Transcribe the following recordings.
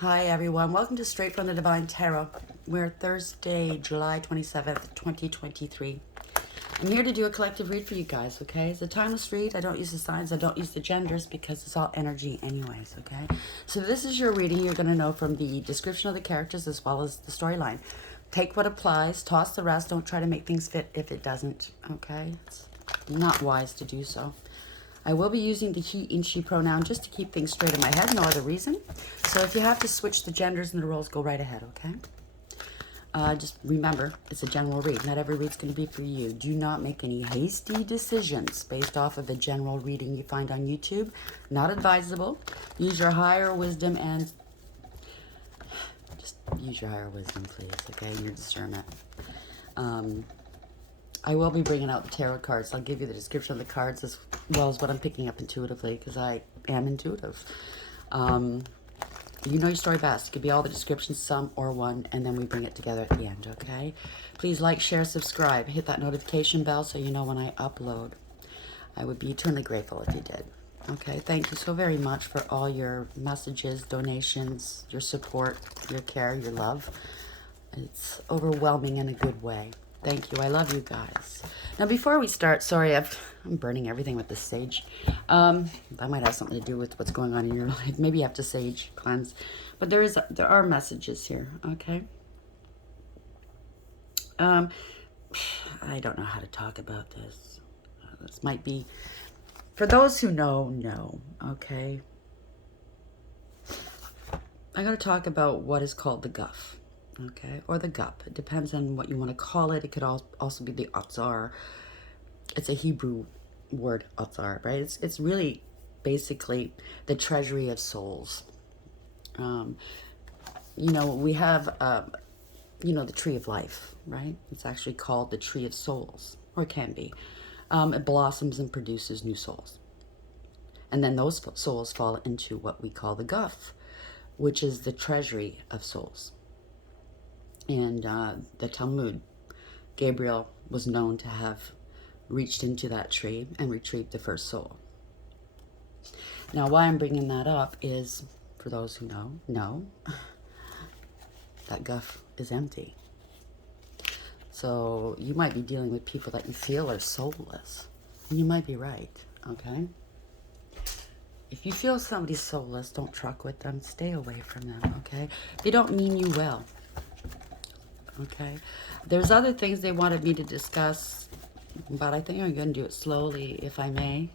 Hi everyone, welcome to Straight from the Divine Tarot. We're Thursday, July 27th, 2023. I'm here to do a collective read for you guys, okay? It's a timeless read. I don't use the signs, I don't use the genders because it's all energy anyways, okay? So this is your reading. You're going to know from the description of the characters as well as the storyline. Take what applies, toss the rest. Don't try to make things fit if it doesn't, okay? It's not wise to do so. I will be using the he and she pronoun just to keep things straight in my head, no other reason. So if you have to switch the genders and the roles, go right ahead, okay? Just remember, it's a general read. Not every read's going to be for you. Do not make any hasty decisions based off of a general reading you find on YouTube. Not advisable. Use your higher wisdom and... Just use your higher wisdom, please, okay? Your discernment. I will be bringing out the tarot cards. I'll give you the description of the cards as well as what I'm picking up intuitively because I am intuitive. You know your story best. It could be all the descriptions, some or one, and then we bring it together at the end, okay? Please like, share, subscribe. Hit that notification bell so you know when I upload. I would be eternally grateful if you did. Okay, thank you so very much for all your messages, donations, your support, your care, your love. It's overwhelming in a good way. Thank you. I love you guys. Now, before we start, sorry, I'm burning everything with this sage. That might have something to do with what's going on in your life. Maybe you have to sage cleanse. But there are messages here, okay? I don't know how to talk about this. This might be... For those who know, okay? I'm going to talk about what is called the guff. Okay, or the gup. It depends on what you want to call it. It could also be the atzar. It's a Hebrew word, atzar, right? It's really basically the treasury of souls. You know, we have, you know, the tree of life, right? It's actually called the tree of souls, or it can be. It blossoms and produces new souls. And then those souls fall into what we call the guff, which is the treasury of souls. And the Talmud, Gabriel was known to have reached into that tree and retrieved the first soul. Now, why I'm bringing that up is, for those who know, that guff is empty. So you might be dealing with people that you feel are soulless. And you might be right, okay? If you feel somebody's soulless, don't truck with them. Stay away from them, okay? They don't mean you well. Okay, there's other things they wanted me to discuss, but I think I'm going to do it slowly, if I may.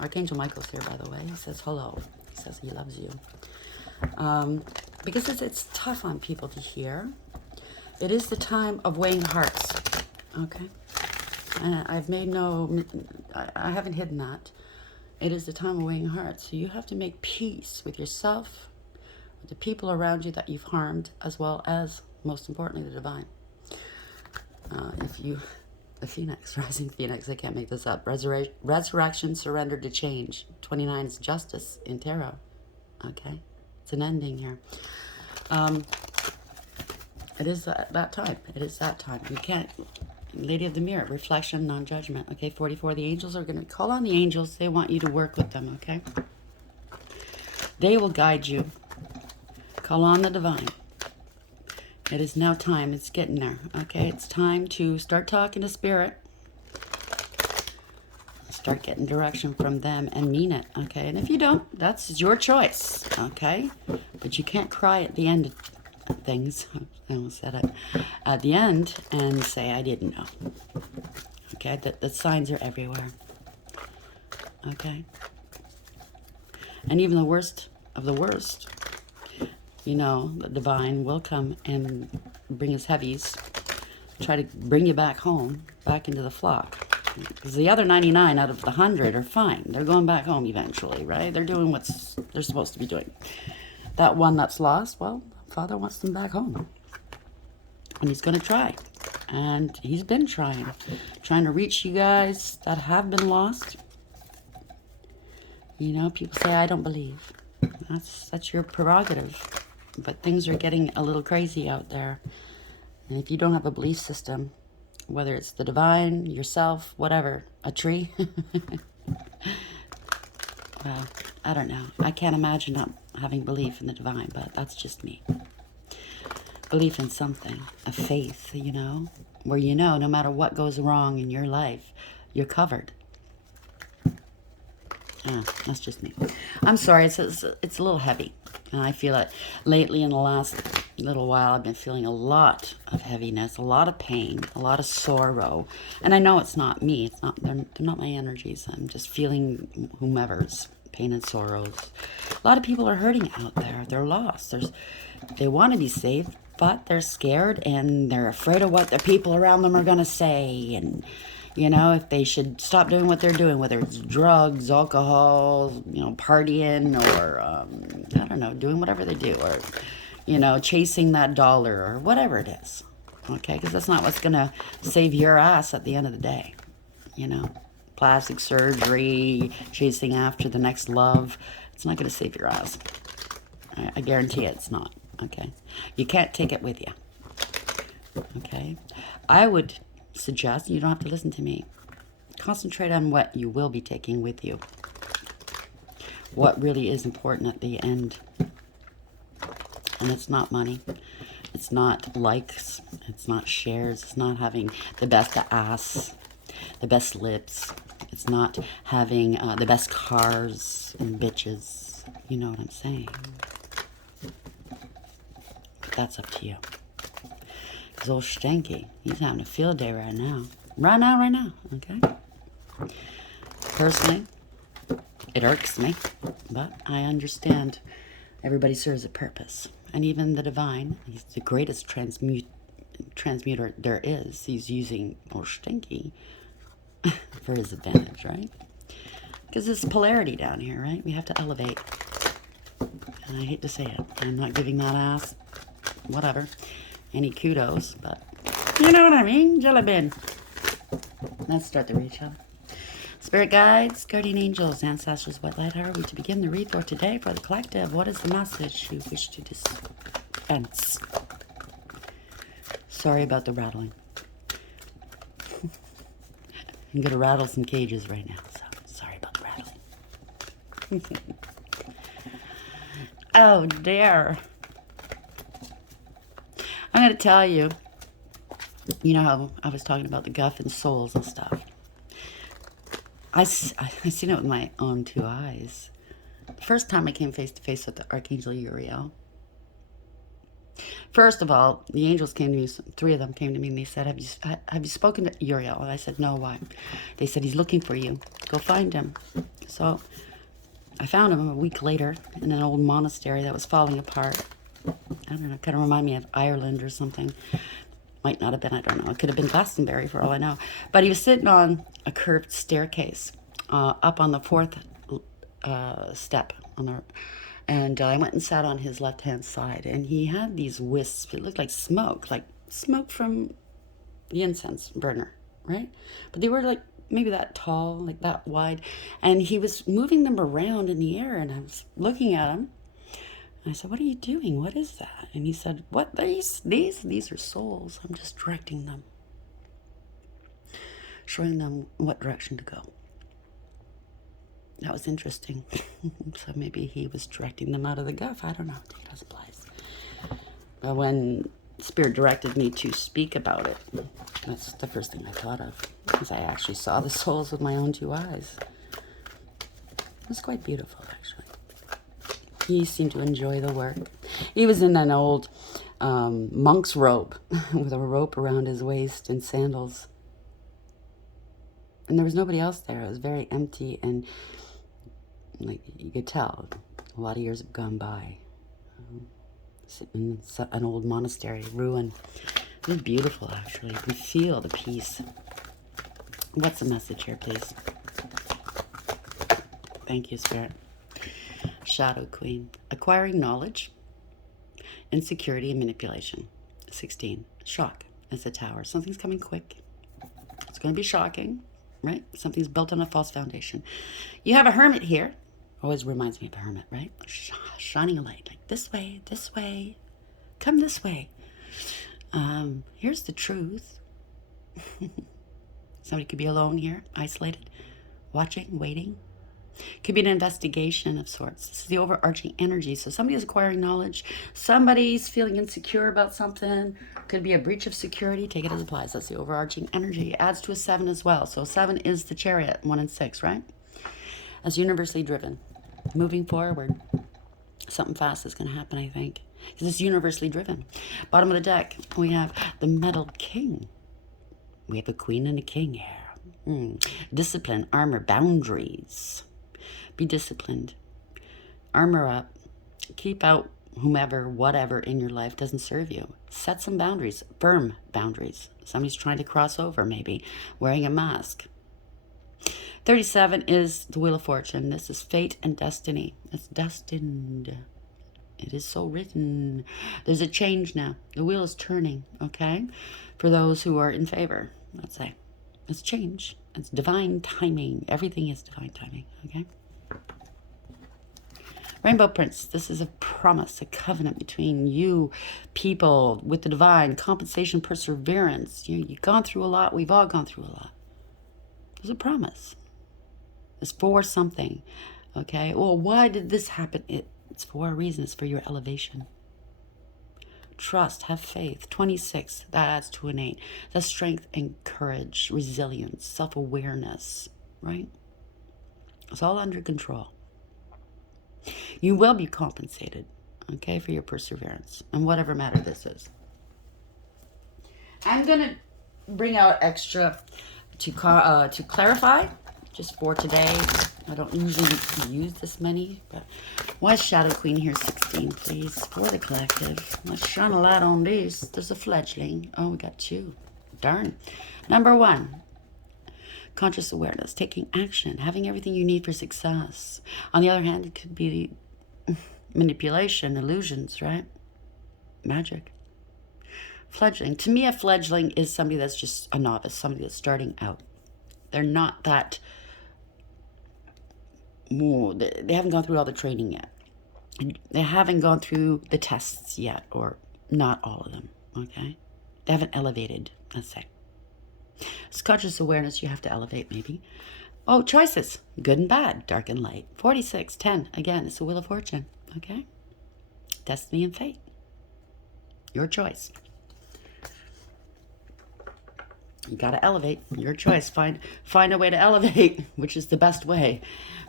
Archangel Michael's here, by the way. He says hello. He says he loves you. Because it's tough on people to hear. It is the time of weighing hearts, okay? And I've made no... I haven't hidden that. It is the time of weighing hearts. So you have to make peace with yourself, with the people around you that you've harmed, as well as... most importantly, the divine. The Phoenix, Rising Phoenix, I can't make this up. Resurrection, surrender to change. 29 is justice in tarot. Okay? It's an ending here. It is that time. It is that time. You can't... Lady of the Mirror, reflection, non-judgment. Okay, 44, the angels are going to call on the angels. They want you to work with them, okay? They will guide you. Call on the divine. It is now time. It's getting there. Okay, it's time to start talking to spirit. Start getting direction from them and mean it. Okay, and if you don't, that's your choice. Okay, but you can't cry at the end of things. I almost said it. At the end and say, I didn't know. Okay, the signs are everywhere. Okay, and even the worst of the worst, you know, the divine will come and bring his heavies, try to bring you back home, back into the flock. Because the other 99 out of the 100 are fine. They're going back home eventually, right? They're doing what they're supposed to be doing. That one that's lost, well, Father wants them back home. And he's going to try. And he's been trying to reach you guys that have been lost. You know, people say, I don't believe. That's your prerogative. But things are getting a little crazy out there. And if you don't have a belief system, whether it's the divine, yourself, whatever, a tree. Well, I don't know. I can't imagine having belief in the divine, but that's just me. Belief in something, a faith, where no matter what goes wrong in your life, you're covered. That's just me. I'm sorry, it's a little heavy. And I feel it lately in the last little while. I've been feeling a lot of heaviness, a lot of pain, a lot of sorrow. And I know it's not me. They're not my energies. I'm just feeling whomever's pain and sorrows. A lot of people are hurting out there. They're lost. They want to be saved, but they're scared and they're afraid of what the people around them are going to say. And if they should stop doing what they're doing, whether it's drugs, alcohol, partying, or, I don't know, doing whatever they do, or, chasing that dollar, or whatever it is, okay? Because that's not what's going to save your ass at the end of the day, Plastic surgery, chasing after the next love, it's not going to save your ass. I guarantee it's not, okay? You can't take it with you, okay? I would suggest, you don't have to listen to me, concentrate on what you will be taking with you, what really is important at the end. And it's not money, it's not likes, it's not shares, it's not having the best ass, the best lips, it's not having the best cars and bitches. You know what I'm saying? But that's up to you. Because old Stanky, he's having a field day right now. Right now, okay? Personally, it irks me, but I understand everybody serves a purpose. And even the divine, he's the greatest transmuter there is. He's using old Stanky for his advantage, right? Because there's polarity down here, right? We have to elevate. And I hate to say it. I'm not giving that ass, whatever, any kudos, but you know what I mean? Jellybean. Let's start the read, shall we? Spirit guides, guardian angels, ancestors, what light are we to begin the read for today for the collective? What is the message you wish to dispense? Sorry about the rattling. I'm going to rattle some cages right now, so sorry about the rattling. Oh, dear. I'm going to tell you, how I was talking about the guff and souls and stuff. I seen it with my own two eyes. The first time I came face to face with the Archangel Uriel. First of all, the angels came to me, 3 of them came to me, and they said, have you spoken to Uriel? And I said, no, why? They said, he's looking for you. Go find him. So I found him a week later in an old monastery that was falling apart. I don't know, kind of remind me of Ireland or something. Might not have been, I don't know. It could have been Glastonbury for all I know. But he was sitting on a curved staircase up on the 4th step. And I went and sat on his left-hand side. And he had these wisps. It looked like smoke from the incense burner, right? But they were like maybe that tall, like that wide. And he was moving them around in the air. And I was looking at him. And I said, what are you doing? What is that? And he said, what? These are souls. I'm just directing them. Showing them what direction to go. That was interesting. So maybe he was directing them out of the guff. I don't know. Take it as it applies. But when Spirit directed me to speak about it, that's the first thing I thought of. Because I actually saw the souls with my own 2 eyes. It was quite beautiful, actually. He seemed to enjoy the work. He was in an old monk's robe with a rope around his waist and sandals. And there was nobody else there. It was very empty and, like, you could tell a lot of years have gone by. Sitting in an old monastery ruin. It was beautiful, actually. You can feel the peace. What's the message here, please? Thank you, Spirit. Shadow Queen. Acquiring knowledge, insecurity, and manipulation. 16. Shock as the Tower. Something's coming quick. It's going to be shocking, right? Something's built on a false foundation. You have a hermit here. Always reminds me of a hermit, right? Shining a light, like this way. Come this way. Here's the truth. Somebody could be alone here, isolated, watching, waiting. Could be an investigation of sorts. This is the overarching energy. So somebody is acquiring knowledge. Somebody's feeling insecure about something. Could be a breach of security. Take it as applies. That's the overarching energy. It adds to a 7 as well. So 7 is the Chariot, 1 and 6, right? That's universally driven. Moving forward. Something fast is going to happen, I think. Because it's universally driven. Bottom of the deck, we have the Metal King. We have a Queen and a King here. Discipline, armor, boundaries. Be disciplined. Armor up. Keep out whomever, whatever in your life doesn't serve you. Set some boundaries. Firm boundaries. Somebody's trying to cross over, maybe. Wearing a mask. 37 is the Wheel of Fortune. This is fate and destiny. It's destined. It is so written. There's a change now. The wheel is turning, okay? For those who are in favor, let's say. It's change. It's divine timing. Everything is divine timing, okay? Rainbow Prince. This is a promise, a covenant between you, people, with the divine. Compensation, perseverance. You've gone through a lot. We've all gone through a lot. There's a promise. It's for something, okay? Well, why did this happen? It's for a reason. It's for your elevation. Trust, have faith. 26, that adds to an 8. That's strength and courage, resilience, self-awareness, right? It's all under control. You will be compensated, okay, for your perseverance and whatever matter this is. I'm going to bring out extra to clarify, just for today. I don't usually use this many, but why is Shadow Queen here 16, please, for the collective? Let's shine a light on this. There's a fledgling. Oh, we got 2. Darn. Number 1, conscious awareness, taking action, having everything you need for success. On the other hand, it could be manipulation, illusions, right? Magic. Fledgling. To me, a fledgling is somebody that's just a novice, somebody that's starting out. They're not that... they haven't gone through all the training yet. They haven't gone through the tests yet, or not all of them, okay? They haven't elevated, let's say. It's conscious awareness you have to elevate, maybe. Oh, choices. Good and bad, dark and light. 46, 10. Again, it's a Wheel of Fortune, okay? Destiny and fate. Your choice. You got to elevate. Your choice. Find a way to elevate, which is the best way.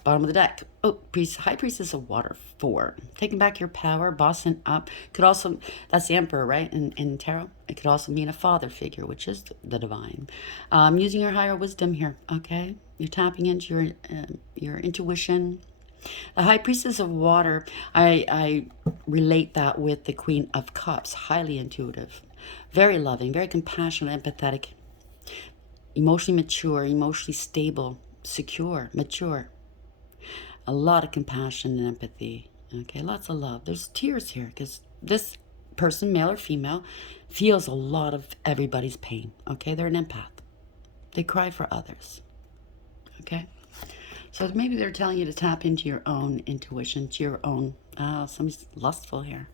Bottom of the deck. Oh, High Priestess of Water, 4. Taking back your power, bossing up. Could also, that's the Emperor, right? In tarot. It could also mean a father figure, which is the divine. Using your higher wisdom here, okay? You're tapping into your intuition. The High Priestess of Water, I relate that with the Queen of Cups. Highly intuitive. Very loving, very compassionate, empathetic. Emotionally mature, emotionally stable, secure, mature. A lot of compassion and empathy. Okay, lots of love. There's tears here because this person, male or female, feels a lot of everybody's pain. Okay, they're an empath. They cry for others. Okay, so maybe they're telling you to tap into your own intuition, to your own. Somebody's lustful here.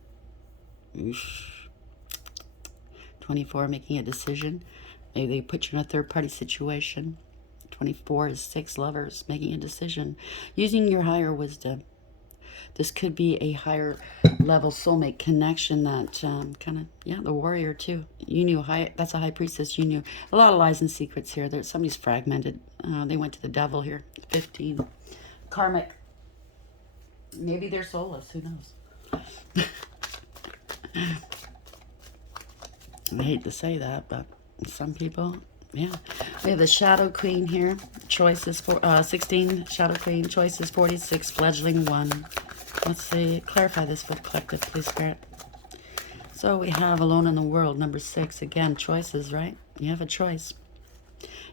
Oof. 24, making a decision. Maybe they put you in a third-party situation. 24 is 6 lovers, making a decision. Using your higher wisdom. This could be a higher level soulmate connection that the warrior too. You knew that's a High Priestess. You knew a lot of lies and secrets here. Somebody's fragmented. They went to the devil here. 15. Karmic. Maybe they're soulless. Who knows? I hate to say that, but some people, yeah. We have the Shadow Queen here. Choices for 16. Shadow Queen. Choices 46. Fledgling 1. Let's see. Clarify this for the collective, please, Spirit. So we have Alone in the World, number 6. Again, choices, right? You have a choice.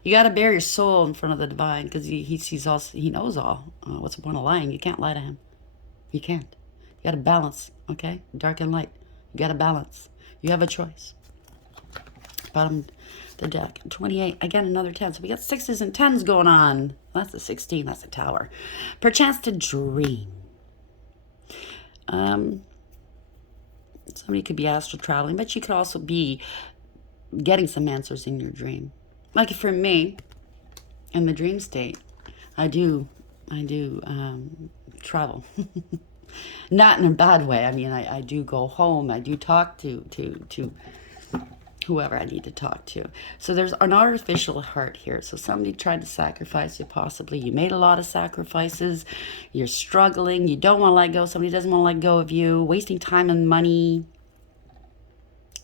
You got to bare your soul in front of the divine because he sees all. He knows all. What's the point of lying? You can't lie to him. You can't. You got to balance, okay? Dark and light. You got to balance. You have a choice. Bottom the deck. 28. Again, another 10. So we got 6s and 10s going on. That's a 16. That's a Tower. Perchance to dream. Somebody could be astral traveling, but you could also be getting some answers in your dream. Like for me, in the dream state, I do I do travel. Not in a bad way. I mean, I do go home. I do talk to whoever I need to talk to. So there's an artificial heart here. So somebody tried to sacrifice you, possibly. You made a lot of sacrifices. You're struggling. You don't want to let go. Somebody doesn't want to let go of you. Wasting time and money.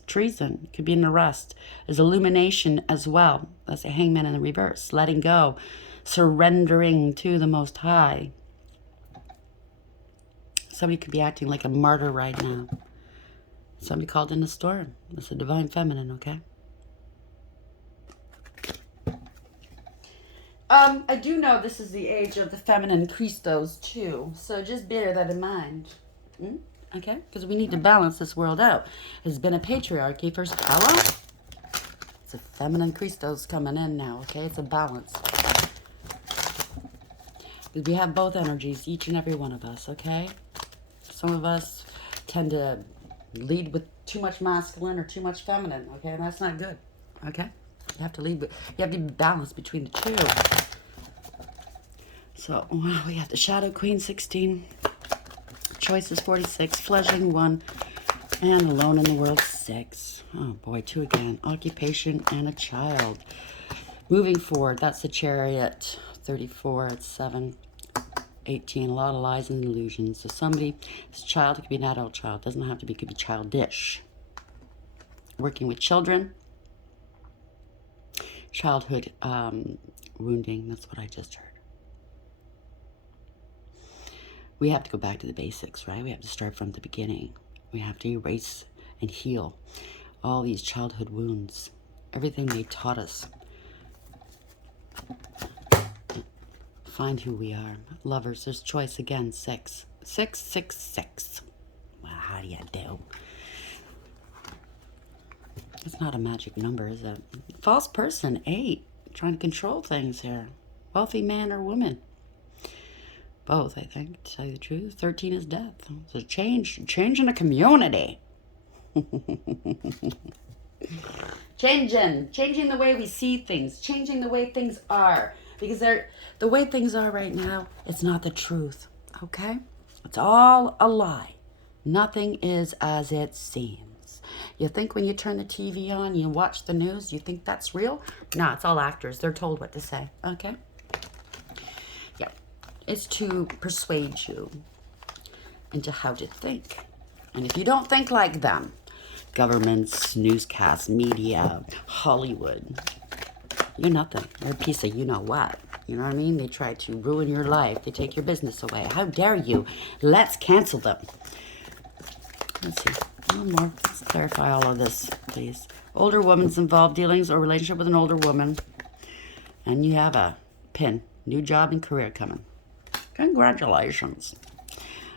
Treason. Could be an arrest. There's illumination as well. That's a hangman in the reverse. Letting go. Surrendering to the Most High. Somebody could be acting like a martyr right now. Somebody called in a storm. It's a divine feminine, okay? I do know this is the age of the feminine Christos too, so just bear that in mind. Okay? Because we need to balance this world out. There's been a patriarchy for hello? It's a feminine Christos coming in now, okay? It's a balance. Because we have both energies, each and every one of us, okay? Some of us tend to lead with too much masculine or too much feminine, okay? And that's not good, okay? You have to lead with, you have to be balanced between the two. So, wow, we have the Shadow Queen 16, Choices 46, Fledgling 1, and Alone in the World 6. Oh boy, 2 again. Occupation and a child. Moving forward, that's the Chariot 34 at 7. 18, a lot of lies and illusions. So somebody, this child, it could be an adult child, doesn't have to be, could be childish. Working with children. Childhood wounding, that's what I just heard. We have to go back to the basics, right? We have to start from the beginning. We have to erase and heal all these childhood wounds. Everything they taught us. Find who we are. Lovers, there's choice again. 6. 6, 6, 6. Well, how do you do? It's not a magic number, is it? False person, 8. Trying to control things here. Wealthy man or woman. Both, I think, to tell you the truth. 13 is death. It's a change in a community. Changing the way we see things. Changing the way things are. Because the way things are right now, it's not the truth, okay? It's all a lie. Nothing is as it seems. You think when you turn the TV on, you watch the news, you think that's real? No, it's all actors. They're told what to say, okay? Yeah, it's to persuade you into how to think. And if you don't think like them, governments, newscasts, media, Hollywood, you're nothing. You're a piece of you-know-what. You know what I mean? They try to ruin your life. They take your business away. How dare you? Let's cancel them. Let's see. One more. Let's clarify all of this, please. Older woman's involved dealings or relationship with an older woman. And you have a pin. New job and career coming. Congratulations.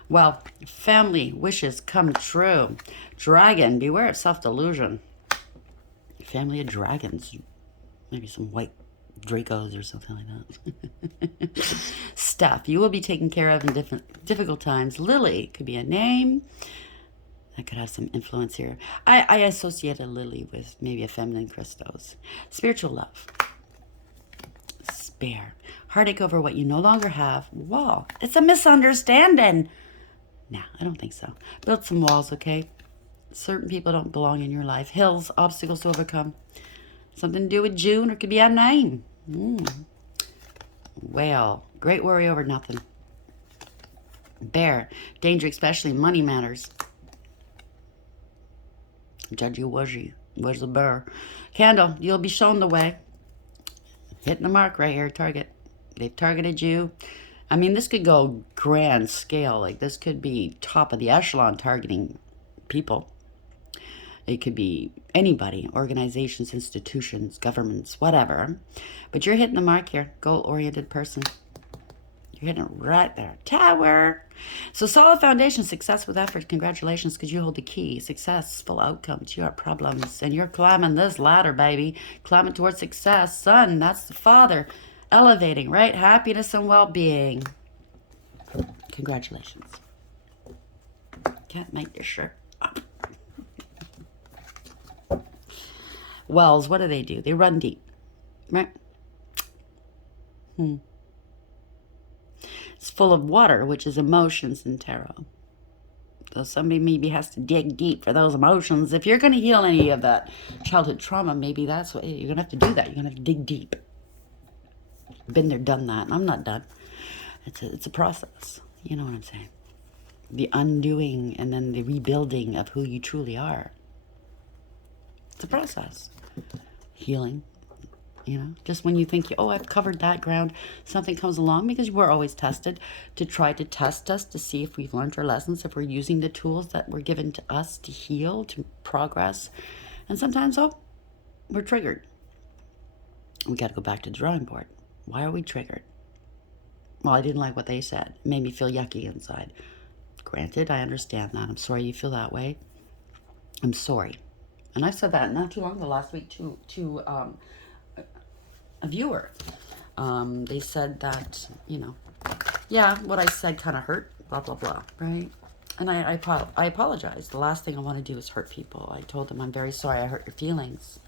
Well, family wishes come true. Dragon, beware of self-delusion. Family of dragons. Maybe some white Dracos or something like that. Stuff. You will be taken care of in difficult times. Lily could be a name. That could have some influence here. I associate a lily with maybe a feminine Christos. Spiritual love. Spare. Heartache over what you no longer have. Wall. It's a misunderstanding. No, I don't think so. Build some walls, okay? Certain people don't belong in your life. Hills. Obstacles to overcome. Something to do with June, or it could be a name. Whale. Great worry over nothing. Bear. Danger, especially money matters. Judgy wudgy. Where's the bear? Candle. You'll be shown the way. Hitting the mark right here. Target. They've targeted you. I mean, this could go grand scale. Like, this could be top of the echelon targeting people. It could be anybody, organizations, institutions, governments, whatever. But you're hitting the mark here. Goal-oriented person. You're hitting it right there. Tower. So solid foundation, success with effort. Congratulations, because you hold the key. Successful outcome to your problems. And you're climbing this ladder, baby. Climbing towards success. Son, that's the father. Elevating, right? Happiness and well-being. Congratulations. Can't make this shirt up. Wells, what do? They run deep, right? full of water, which is emotions in tarot. So somebody maybe has to dig deep for those emotions. If you're going to heal any of that childhood trauma, maybe that's what you're going to have to do. That you're going to have to dig deep. Been there, done that. I'm not done. It's a process. You know what I'm saying? The undoing and then the rebuilding of who you truly are. It's a process. Healing. You know, just when you think, oh, I've covered that ground, something comes along, because we're always tested to try to test us to see if we've learned our lessons, if we're using the tools that were given to us to heal, to progress. And sometimes, oh, we're triggered. We got to go back to the drawing board. Why are we triggered? Well, I didn't like what they said. It made me feel yucky inside. Granted, I understand that. I'm sorry you feel that way. I'm sorry. And I said that not too long ago, last week, to a viewer. They said that, you know, yeah, what I said kind of hurt, blah, blah, blah, right? And I apologize. The last thing I want to do is hurt people. I told them, I'm very sorry I hurt your feelings.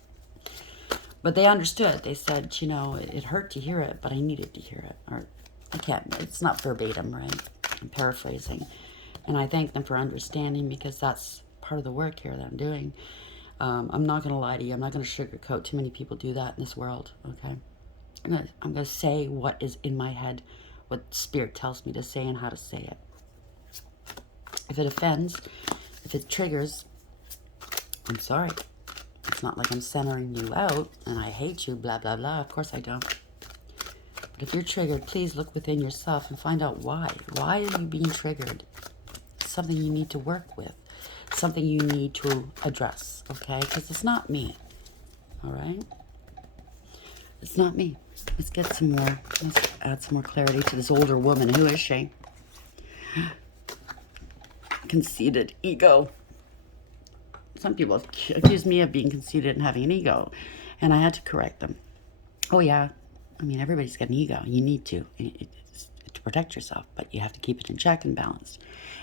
But they understood. They said, you know, it hurt to hear it, but I needed to hear it. Or I can't, it's not verbatim, right? I'm paraphrasing. And I thank them for understanding, because that's part of the work here that I'm doing. I'm not going to lie to you. I'm not going to sugarcoat. Too many people do that in this world, okay? I'm going to say what is in my head, what Spirit tells me to say and how to say it. If it offends, if it triggers, I'm sorry. It's not like I'm centering you out and I hate you, blah, blah, blah. Of course I don't. But if you're triggered, please look within yourself and find out why. Why are you being triggered? It's something you need to work with. Something you need to address, okay? Because it's not me, all right? It's not me. Let's get some more, let's add some more clarity to this older woman. Who is she? Conceited ego. Some people accuse me of being conceited and having an ego, and I had to correct them. Oh, yeah. I mean, everybody's got an ego. You need to protect yourself, but you have to keep it in check and balanced.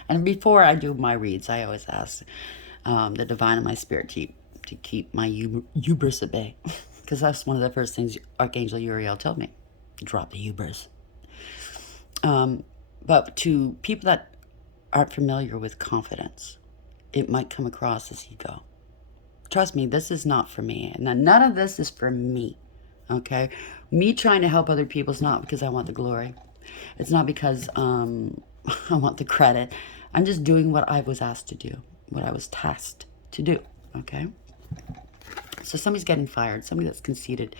And before I do my reads, I always ask the divine and my spirit to keep my hubris at bay, because that's one of the first things Archangel Uriel told me. Drop the hubris. But to people that aren't familiar with confidence, it might come across as ego. Trust me, this is not for me. And none of this is for me, okay? Me trying to help other people is not because I want the glory. It's not because I want the credit. I'm just doing what I was asked to do, what I was tasked to do, okay? So somebody's getting fired, somebody that's conceited,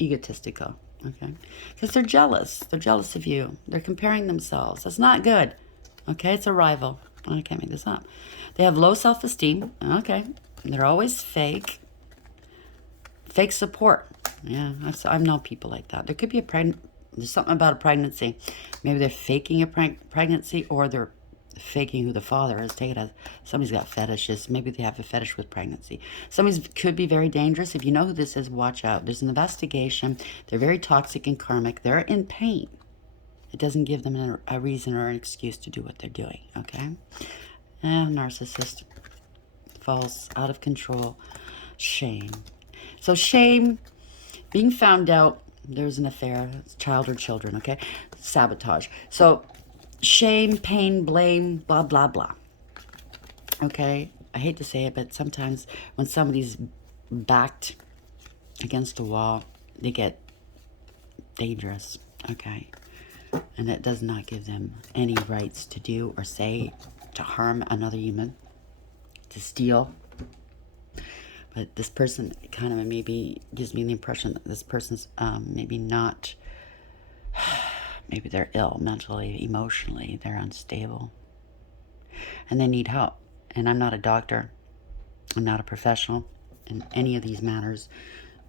egotistical, okay? Because they're jealous. They're jealous of you. They're comparing themselves. That's not good, okay? It's a rival. I can't make this up. They have low self-esteem, okay? They're always fake. Fake support. Yeah, I've known people like that. There could be there's something about a pregnancy. Maybe they're faking a pregnancy, or they're faking who the father is. Take it as somebody's got fetishes. Maybe they have a fetish with pregnancy. Somebody's could be very dangerous. If you know who this is, watch out. There's an investigation. They're very toxic and karmic. They're in pain. It doesn't give them a reason or an excuse to do what they're doing, okay? And narcissist. False, out of control, shame. So shame, being found out, there's an affair, child or children, okay? Sabotage. So shame, pain, blame, blah, blah, blah. Okay? I hate to say it, but sometimes when somebody's backed against a wall, they get dangerous, okay? And it does not give them any rights to do or say, to harm another human, to steal. But this person kind of maybe gives me the impression that this person's maybe not, maybe they're ill mentally, emotionally, they're unstable. And they need help. And I'm not a doctor. I'm not a professional in any of these matters.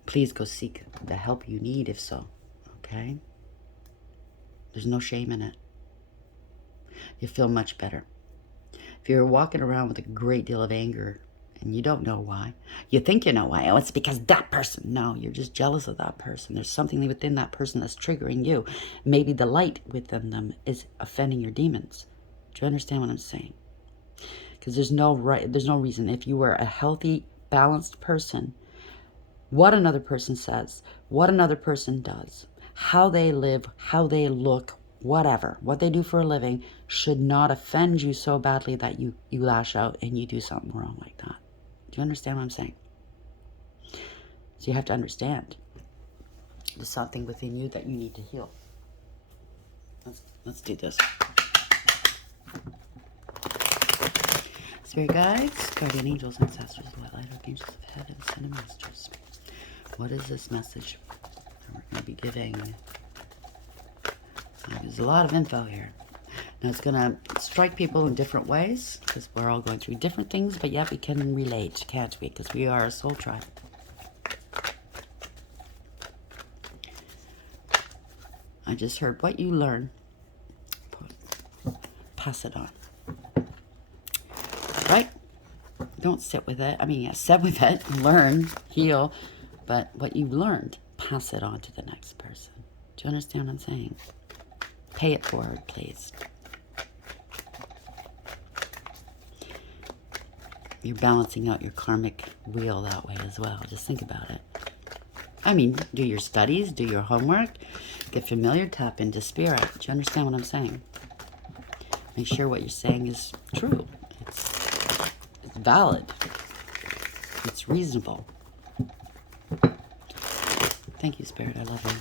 Please go seek the help you need if so, okay? There's no shame in it. You feel much better. If you're walking around with a great deal of anger and you don't know why, you think you know why. Oh, it's because that person. No, you're just jealous of that person. There's something within that person that's triggering you. Maybe the light within them is offending your demons. Do you understand what I'm saying? Because there's no reason. If you were a healthy, balanced person, what another person says, what another person does, how they live, how they look, whatever, what they do for a living should not offend you so badly that you lash out and you do something wrong like that. Do you understand what I'm saying? So you have to understand there's something within you that you need to heal. Let's do this. Spirit guides, guardian angels, ancestors, light archangels of heaven, send masters. What is this message that we're going to be giving? There's a lot of info here. Now it's going to strike people in different ways because we're all going through different things, but yet we can relate, can't we? Because we are a soul tribe. I just heard what you learn, pass it on. Right? Don't sit with it. I mean, yeah, sit with it, learn, heal, but what you've learned, pass it on to the next person. Do you understand what I'm saying? Pay it forward, please. You're balancing out your karmic wheel that way as well. Just think about it. I mean, do your studies, do your homework, get familiar, tap into spirit. Do you understand what I'm saying? Make sure what you're saying is true. It's valid. It's reasonable. Thank you, Spirit. I love you.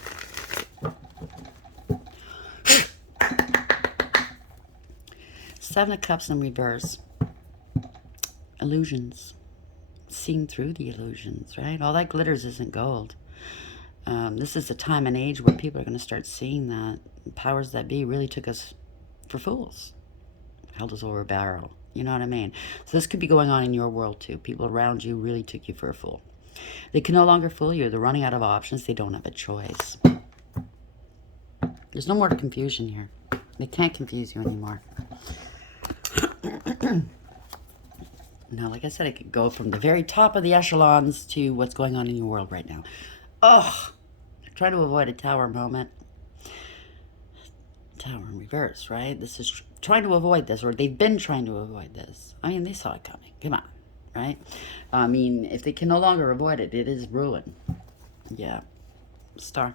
7 of Cups in reverse. Illusions. Seeing through the illusions, right? All that glitters isn't gold. This is a time and age where people are going to start seeing that powers that be really took us for fools. Held us over a barrel. You know what I mean? So this could be going on in your world too. People around you really took you for a fool. They can no longer fool you. They're running out of options. They don't have a choice. There's no more confusion here. They can't confuse you anymore. Now, like I said, it could go from the very top of the echelons to what's going on in your world right now. Oh, try to avoid a tower moment. Tower in reverse, right? This is trying to avoid this, or they've been trying to avoid this. I mean, they saw it coming. Come on, right? I mean, if they can no longer avoid it, it is ruin. Yeah. Star.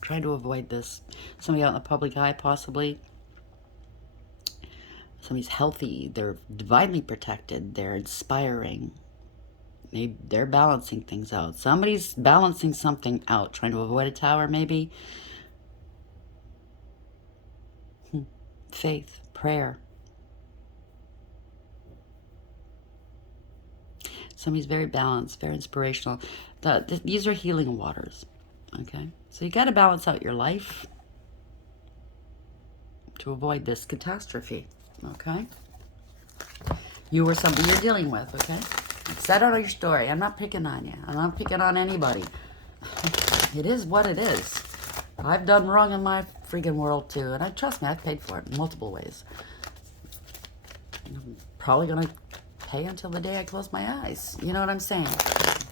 Trying to avoid this. Somebody out in the public eye, possibly. Somebody's healthy. They're divinely protected. They're inspiring. They're balancing things out. Somebody's balancing something out. Trying to avoid a tower, maybe. Faith, prayer. Somebody's very balanced, very inspirational. These are healing waters, okay? So you got to balance out your life to avoid this catastrophe, okay? You or somebody you're dealing with, okay? Set out your story. I'm not picking on you. I'm not picking on anybody. It is what it is. I've done wrong in my freaking world too, and trust me, I've paid for it in multiple ways. I'm probably gonna pay until the day I close my eyes. You know what I'm saying?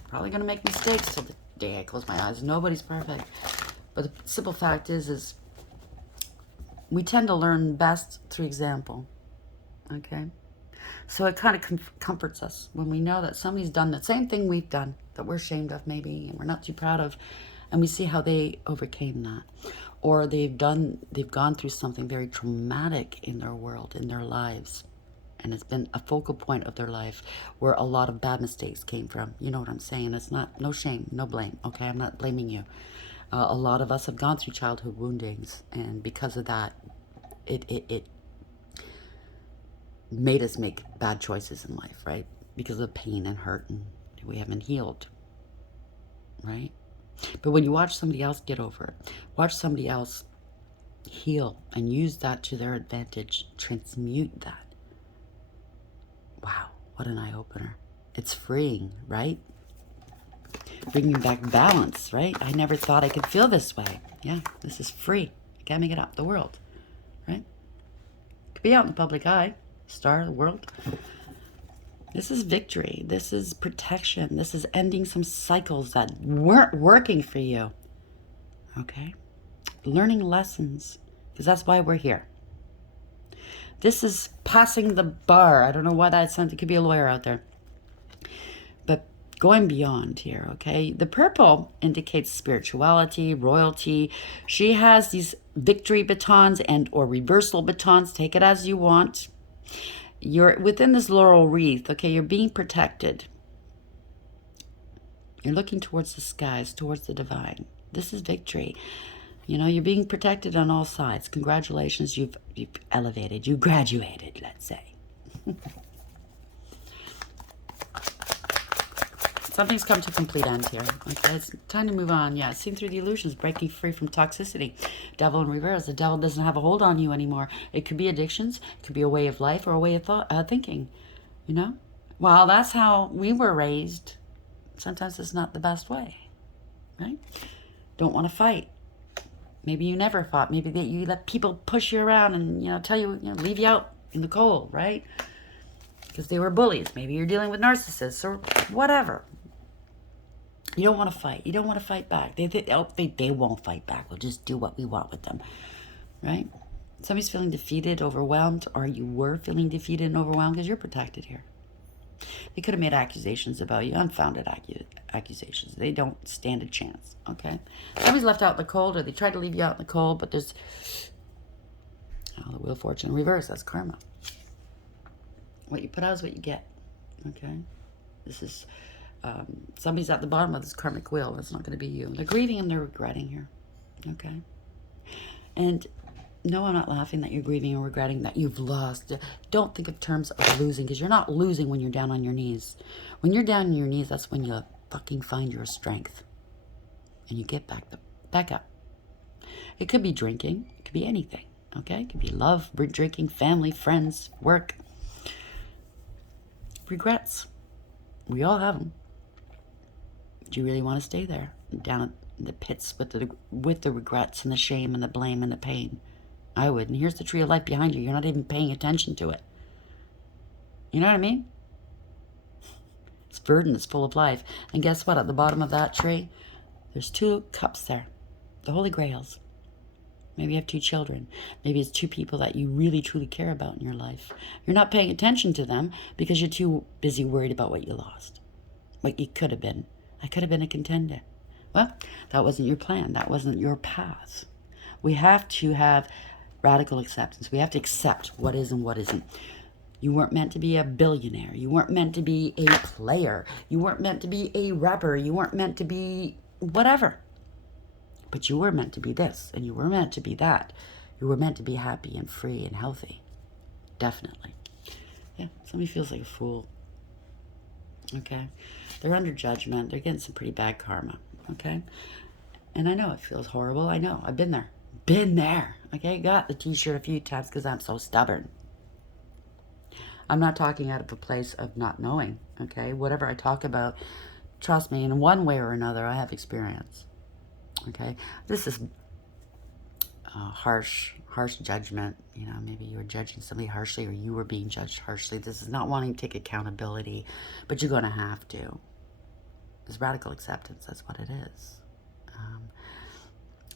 Probably gonna make mistakes till the day I close my eyes. Nobody's perfect, but the simple fact is we tend to learn best through example. Okay, so it kind of comforts us when we know that somebody's done the same thing we've done that we're ashamed of maybe, and we're not too proud of. And we see how they overcame that. Or they've gone through something very traumatic in their world, in their lives. And it's been a focal point of their life where a lot of bad mistakes came from. You know what I'm saying? It's not, no shame, no blame, okay? I'm not blaming you. A lot of us have gone through childhood woundings. And because of that, it made us make bad choices in life, right? Because of pain and hurt, and we haven't healed, right? But when you watch somebody else get over it, watch somebody else heal and use that to their advantage, transmute that. Wow, what an eye-opener. It's freeing, right? Bringing back balance, right? I never thought I could feel this way. Yeah, this is free. I can't make it up. The world, right? Could be out in the public eye. Star of the world. This is victory. This is protection. This is ending some cycles that weren't working for you. Okay? Learning lessons, because that's why we're here. This is passing the bar. I don't know why that sounds. It could be a lawyer out there. But going beyond here, okay? The purple indicates spirituality, royalty. She has these victory batons and or reversal batons. Take it as you want. You're within this laurel wreath, okay? You're being protected. You're looking towards the skies, towards the divine. This is victory. You know, you're being protected on all sides. Congratulations, you've elevated. You graduated, let's say. Something's come to a complete end here. Okay, it's time to move on. Yeah, seeing through the illusions, breaking free from toxicity. Devil in reverse. The devil doesn't have a hold on you anymore. It could be addictions. It could be a way of life or a way of thinking. You know? Well, that's how we were raised. Sometimes it's not the best way. Right? Don't want to fight. Maybe you never fought. Maybe you let people push you around and, tell you, leave you out in the cold, right? Because they were bullies. Maybe you're dealing with narcissists or whatever. You don't want to fight. You don't want to fight back. They won't fight back. We'll just do what we want with them, right? Somebody's feeling defeated, overwhelmed, or you were feeling defeated and overwhelmed because you're protected here. They could have made accusations about you, unfounded accusations. They don't stand a chance, okay? Somebody's left out in the cold, or they tried to leave you out in the cold, but there's the Wheel of Fortune in reverse. That's karma. What you put out is what you get, okay? This is... somebody's at the bottom of this karmic wheel. That's not going to be you. They're grieving and they're regretting here. Okay? And no, I'm not laughing that you're grieving and regretting that you've lost. Don't think of terms of losing, because you're not losing when you're down on your knees. When you're down on your knees, that's when you fucking find your strength. And you get back up. It could be drinking. It could be anything. Okay? It could be love, drinking, family, friends, work. Regrets. We all have them. Do you really want to stay there, down in the pits with the regrets and the shame and the blame and the pain? I would. And here's the tree of life behind you. You're not even paying attention to it. You know what I mean? It's verdant. It's full of life. And guess what? At the bottom of that tree, there's 2 cups there. The Holy Grails. Maybe you have 2 children. Maybe it's 2 people that you really, truly care about in your life. You're not paying attention to them because you're too busy worried about what you lost. What you could have been. I could have been a contender. Well, that wasn't your plan. That wasn't your path. We have to have radical acceptance. We have to accept what is and what isn't. You weren't meant to be a billionaire. You weren't meant to be a player. You weren't meant to be a rapper. You weren't meant to be whatever. But you were meant to be this, and you were meant to be that. You were meant to be happy and free and healthy. Definitely. Yeah, somebody feels like a fool. Okay? They're under judgment. They're getting some pretty bad karma. Okay? And I know it feels horrible. I know. I've been there. Been there. Okay? Got the t-shirt a few times because I'm so stubborn. I'm not talking out of a place of not knowing. Okay? Whatever I talk about, trust me, in one way or another, I have experience. Okay? This is harsh judgment. Maybe you were judging somebody harshly, or you were being judged harshly. This is not wanting to take accountability, but you're going to have to. It's radical acceptance. That's what it is.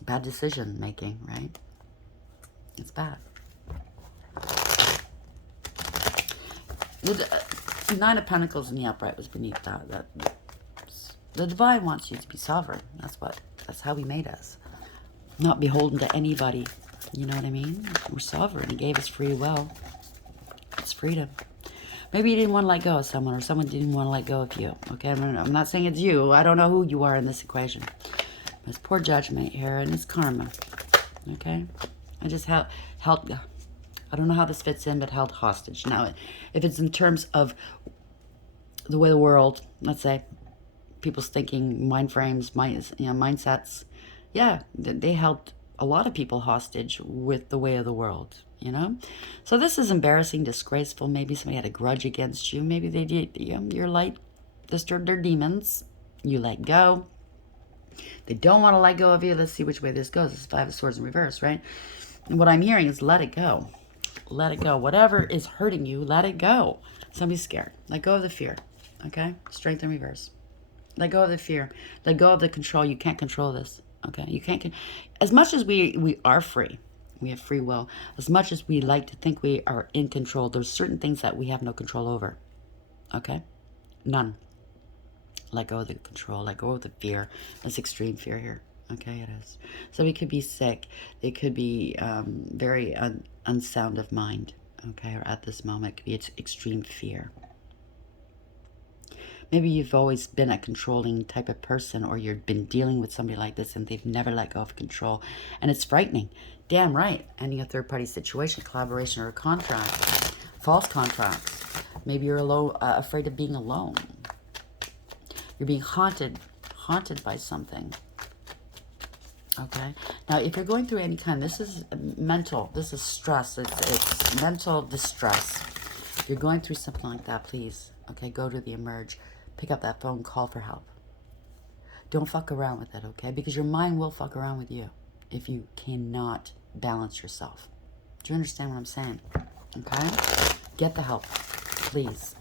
Bad decision making, right? It's bad. The 9 of Pentacles in the upright was beneath that. The divine wants you to be sovereign. That's how he made us. Not beholden to anybody. You know what I mean? We're sovereign. He gave us free will. It's freedom. Maybe you didn't want to let go of someone, or someone didn't want to let go of you. Okay? I'm not saying it's you. I don't know who you are in this equation. It's poor judgment here, and it's karma. Okay? I just held... I don't know how this fits in, but held hostage. Now, if it's in terms of the way the world, let's say, people's thinking, mind frames, mindsets, yeah, they held a lot of people hostage with the way of the world, So this is embarrassing, disgraceful. Maybe somebody had a grudge against you. Maybe they did. Your light disturbed their demons. You let go. They don't want to let go of you. Let's see which way this goes. It's 5 of Swords in reverse, right? And what I'm hearing is let it go. Let it go. Whatever is hurting you, let it go. Somebody's scared. Let go of the fear. Okay? Strength in reverse. Let go of the fear. Let go of the control. You can't control this. Okay? You can't. As much as we are free, we have free will. As much as we like to think we are in control, there's certain things that we have no control over. Okay? None. Let go of the control. Let go of the fear. There's extreme fear here. Okay, it is. So it could be sick. It could be very unsound of mind. Okay, or at this moment, it could be extreme fear. Maybe you've always been a controlling type of person, or you've been dealing with somebody like this and they've never let go of control. And it's frightening. Damn right. Ending a third-party situation, collaboration, or a contract. False contracts. Maybe you're afraid of being alone. You're being haunted by something. Okay? Now, if you're going through any kind, this is mental, this is stress, it's mental distress. If you're going through something like that, please, okay, go to the Emerge. Pick up that phone, call for help. Don't fuck around with it, okay? Because your mind will fuck around with you if you cannot balance yourself. Do you understand what I'm saying? Okay? Get the help, please.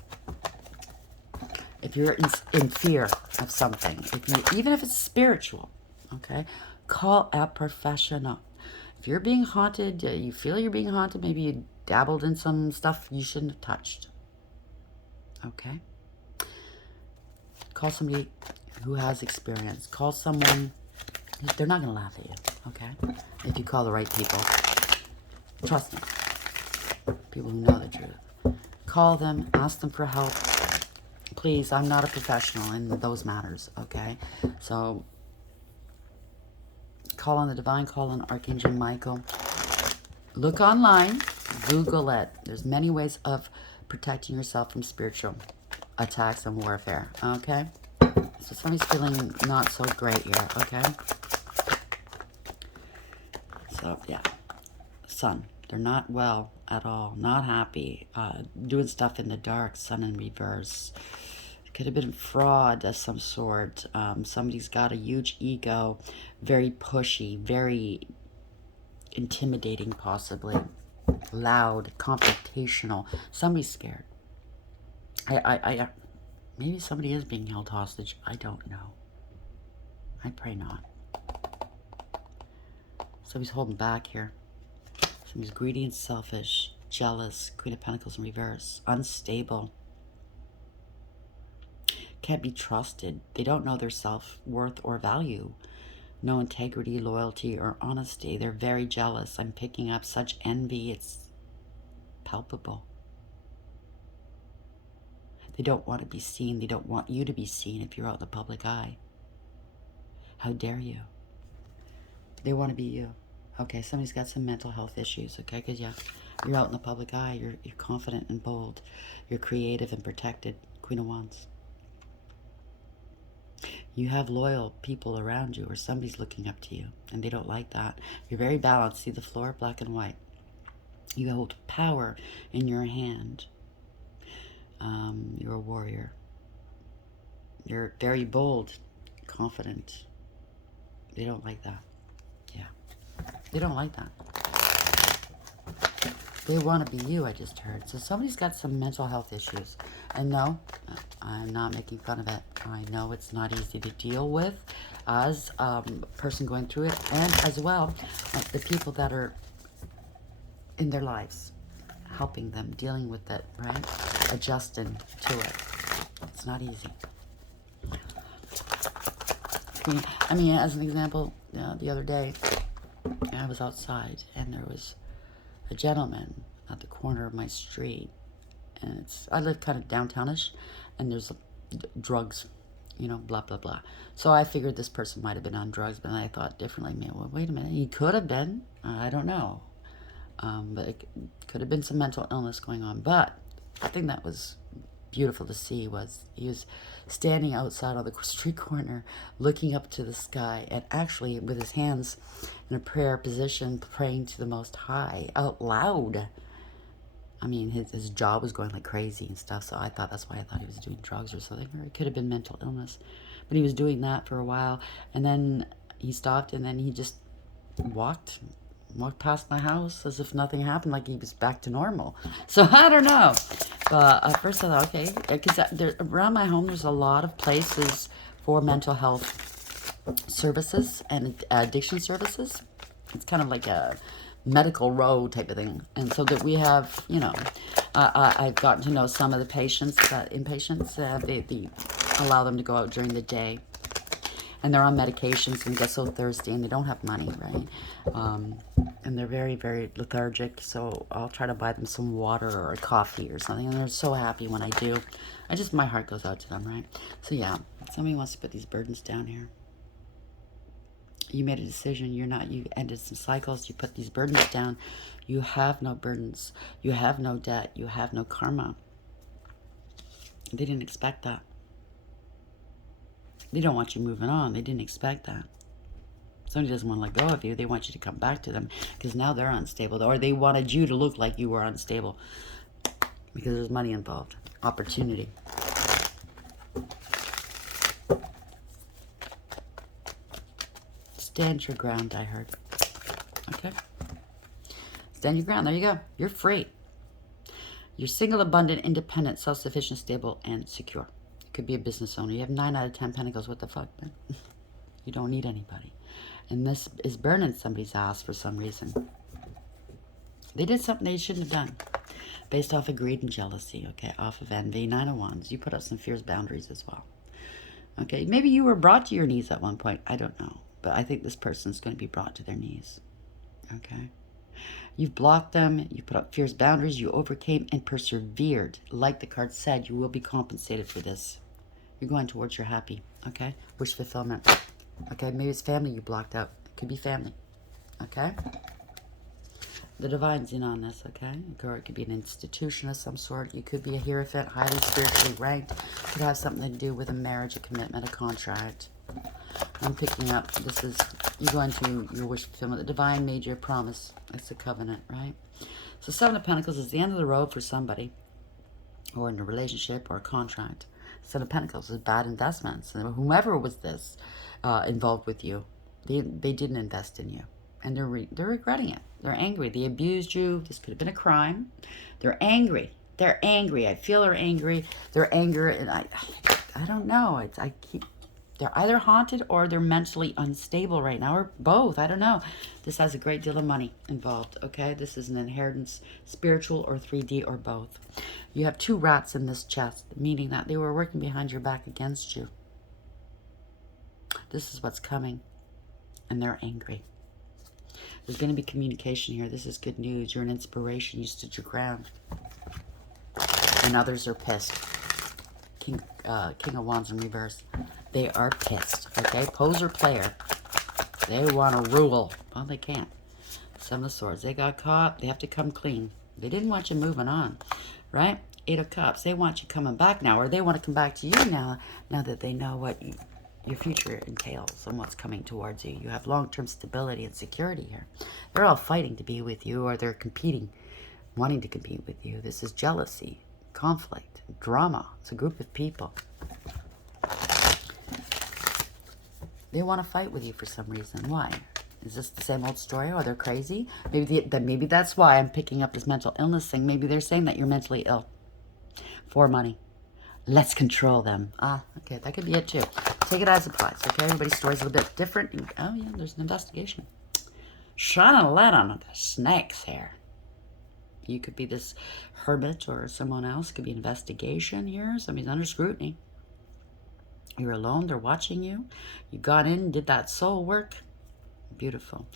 If you're in fear of something, even if it's spiritual, okay, call a professional. If you're being haunted, you feel you're being haunted, maybe you dabbled in some stuff you shouldn't have touched. Okay? Call somebody who has experience. Call someone, they're not going to laugh at you, okay? If you call the right people. Trust me. People who know the truth. Call them, ask them for help. Please, I'm not a professional in those matters, okay? So, call on the divine, call on Archangel Michael. Look online, Google it. There's many ways of protecting yourself from spiritual attacks and warfare, okay? So somebody's feeling not so great here, okay? So, yeah. Sun. They're not well at all. Not happy. Doing stuff in the dark. Sun in reverse. Could have been fraud of some sort. Somebody's got a huge ego. Very pushy. Very intimidating, possibly. Loud. Confrontational. Somebody's scared. Maybe somebody is being held hostage. I don't know. I pray not. Somebody's holding back here. Somebody's greedy and selfish, jealous, Queen of Pentacles in reverse, unstable. Can't be trusted. They don't know their self-worth or value. No integrity, loyalty, or honesty. They're very jealous. I'm picking up such envy. It's palpable. They don't want to be seen. They don't want you to be seen if you're out in the public eye. How dare you? They want to be you. Okay, somebody's got some mental health issues, okay? Because, yeah, you're out in the public eye. You're confident and bold. You're creative and protected. Queen of Wands. You have loyal people around you, or somebody's looking up to you, and they don't like that. You're very balanced. See the floor? Black and white. You hold power in your hand. You're a warrior. You're very bold, confident. They don't like that. Yeah. They don't like that. They want to be you, I just heard. So somebody's got some mental health issues. And no, I'm not making fun of it. I know it's not easy to deal with as a person going through it. And as well, the people that are in their lives, helping them, dealing with it, right? Adjusting to it. It's not easy. I mean, as an example, the other day, I was outside and there was a gentleman at the corner of my street, and I live kind of downtownish, and there's drugs, you know, blah, blah, blah. So I figured this person might have been on drugs, but I thought differently. Man, well, wait a minute, he could have been. I don't know. But it could have been some mental illness going on. But the thing that was beautiful to see was he was standing outside on the street corner looking up to the sky, and actually with his hands in a prayer position, praying to the Most High out loud. I mean, his jaw was going like crazy and stuff, so I thought that's why I thought he was doing drugs or something, or it could have been mental illness. But he was doing that for a while, and then he stopped, and then he just walked past my house as if nothing happened, like he was back to normal. So I don't know. But at first I thought, okay, because around my home there's a lot of places for mental health services and addiction services. It's kind of like a medical road type of thing. And so that we have, you know, I've gotten to know some of the patients, inpatients, allow them to go out during the day. And they're on medications and get so thirsty and they don't have money, right? And they're very, very lethargic. So I'll try to buy them some water or a coffee or something. And they're so happy when I do. My heart goes out to them, right? So yeah, somebody wants to put these burdens down here. You made a decision. You ended some cycles. You put these burdens down. You have no burdens. You have no debt. You have no karma. They didn't expect that. They don't want you moving on. They didn't expect that. Somebody doesn't want to let go of you. They want you to come back to them because now they're unstable. Or they wanted you to look like you were unstable because there's money involved. Opportunity. Stand your ground, I heard. Okay? Stand your ground. There you go. You're free. You're single, abundant, independent, self-sufficient, stable, and secure. Could be a business owner. You have 9 out of 10 pentacles. What the fuck, man? You don't need anybody. And this is burning somebody's ass for some reason. They did something they shouldn't have done. Based off of greed and jealousy, okay? Off of envy. 9 of Wands. You put up some fierce boundaries as well. Okay? Maybe you were brought to your knees at one point. I don't know. But I think this person's going to be brought to their knees. Okay? You've blocked them. You put up fierce boundaries. You overcame and persevered. Like the card said, you will be compensated for this. You're going towards your happy, okay? Wish fulfillment, okay? Maybe it's family you blocked out. It could be family, okay? The divine's in on this, okay? Or it could be an institution of some sort. You could be a hierophant, highly spiritually ranked. It could have something to do with a marriage, a commitment, a contract. I'm picking up, this is, you go into your wish fulfillment. The divine made you a promise. It's a covenant, right? So 7 of Pentacles is the end of the road for somebody, or in a relationship or a contract. 7 of Pentacles is bad investments. And whomever was this involved with you, they didn't invest in you. And they're regretting it. They're angry. They abused you. This could have been a crime. They're angry. They're angry. I feel they're angry. They're angry. And I don't know. They're either haunted or they're mentally unstable right now, or both. I don't know. This has a great deal of money involved, okay? This is an inheritance, spiritual or 3D or both. You have 2 rats in this chest, meaning that they were working behind your back against you. This is what's coming, and they're angry. There's going to be communication here. This is good news. You're an inspiration. You stood your ground. And others are pissed. King of Wands in reverse. They are pissed, okay? Poser player. They want to rule. Well, they can't. 7 of Swords. They got caught. They have to come clean. They didn't want you moving on, right? 8 of Cups. They want you coming back now, or they want to come back to you now that they know what your future entails and what's coming towards you. You have long-term stability and security here. They're all fighting to be with you, or they're competing, wanting to compete with you. This is jealousy, conflict, drama. It's a group of people. They want to fight with you for some reason. Why? Is this the same old story? Or they're crazy? Maybe that's why I'm picking up this mental illness thing. Maybe they're saying that you're mentally ill for money. Let's control them. Okay, that could be it too. Take it as applies, okay? Everybody's story's a little bit different. Oh yeah, there's an investigation. Shining a light on the snakes here. You could be this hermit or someone else. Could be an investigation here. Somebody's under scrutiny. You're alone. They're watching you. You got in, did that soul work. Beautiful.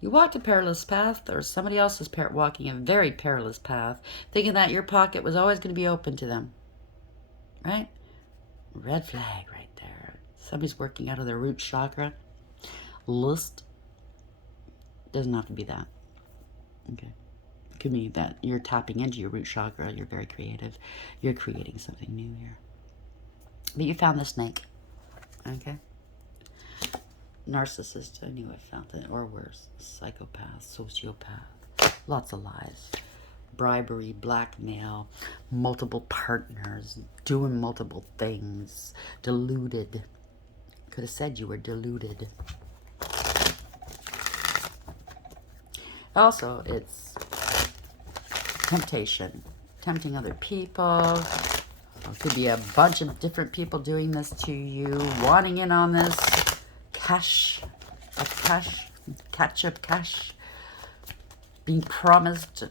You walked a perilous path, or somebody else is walking a very perilous path, thinking that your pocket was always going to be open to them. Right? Red flag right there. Somebody's working out of their root chakra. Lust. Doesn't have to be that. Okay. It could be that you're tapping into your root chakra. You're very creative. You're creating something new here. But you found the snake. Okay? Narcissist. I knew I found it. Or worse. Psychopath. Sociopath. Lots of lies. Bribery. Blackmail. Multiple partners. Doing multiple things. Deluded. Could have said you were deluded. Also, it's temptation. Tempting other people. It could be a bunch of different people doing this to you, wanting in on this. Cash, catch-up cash. Being promised